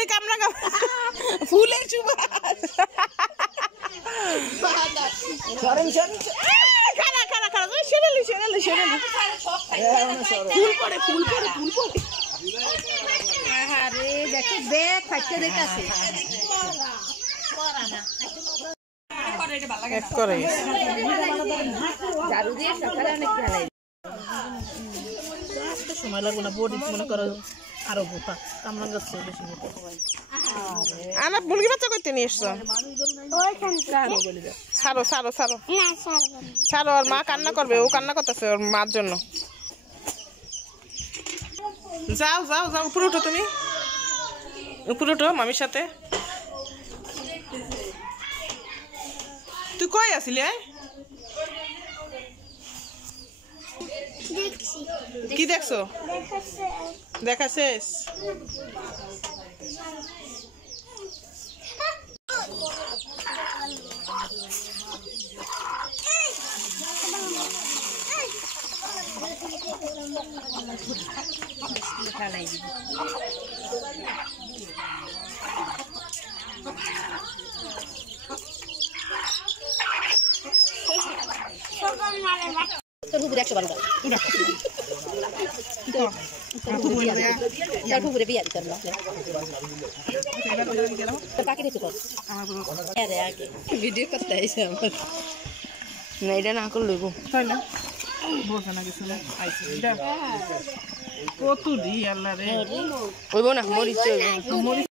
ফুলে কামরাঙ্গা ফুলের সুবাস সরেন সরেন খারা খারা খারা সেরেলি সেরেলি সেরেলি ফুল পড়ে ফুল পড়ে ফুল পড়ে আরে দেখো দেখ ফাইতে দেখাছে এক করে ঝাড়ু দিয়ে সকালে অনেক খেলাই সময় লাগবে না বডি মনে করো আরো ভোতা কামরাঙ্গা বেশি ভোতা আনা মুরগি বাচ্চা করতে নিয়ে এসছো ছাড়ো ছাড়ো ছাড়ো ছাড়ো আর মা কান্না করবে ও কান্না করতেছে ওর মার জন্য যাও যাও যাও উপরে উঠো তুমি উপরে উঠো মামির সাথে তুই কই আসিলি কি দেখছো দেখা শেষ তোর পুকুরে 100 বারো তোর পুকুরে বিয়া দিতে তোর পাখি দিতে কর আগে ভিডিও করতে আইসে আমার না এটা না করলে তাই না বোঝা না কিছু না আইসি কত দি আল্লাহ রে ওইব না মরিচ মরিচ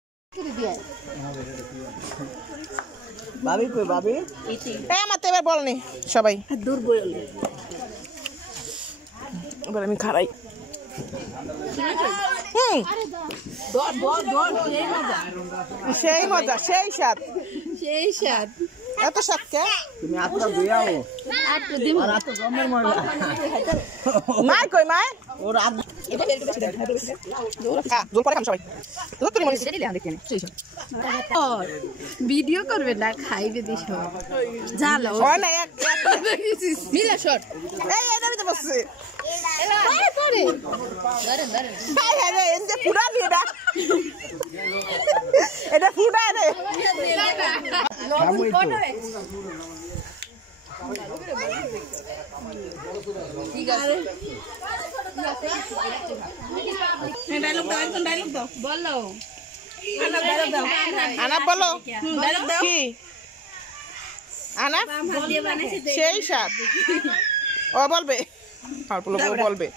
ভাবি কই ভাবি এই আমার তো এবার বলনি সবাই দূর বইল এবার আমি খারাই সেই মজা সেই স্বাদ সেই স্বাদ এত স্বাদ কে তুমি আতটা দুইয়াও আটটা দিন আর আত গমের ময়লা মাই কই মাই ওর আত এটা বের করে দেন জল পরে খাম সবাই তো তুই মনে দিলে দেখেন ভিডিও করবে না খাইবে দিস জালো হয় না এক মিলা শট এই দাঁড়িয়ে বসছে করে ধরেন ধরেন হাই হাই রে এতে পুরা নিয়ে না এটা পুরা রে খামই তো ঠিক আছে ডায়লগ দাও একদম ডায়লগ দাও বলো আনা বলো কি আনা সেই স্বাদ ও বলবে আর বলবে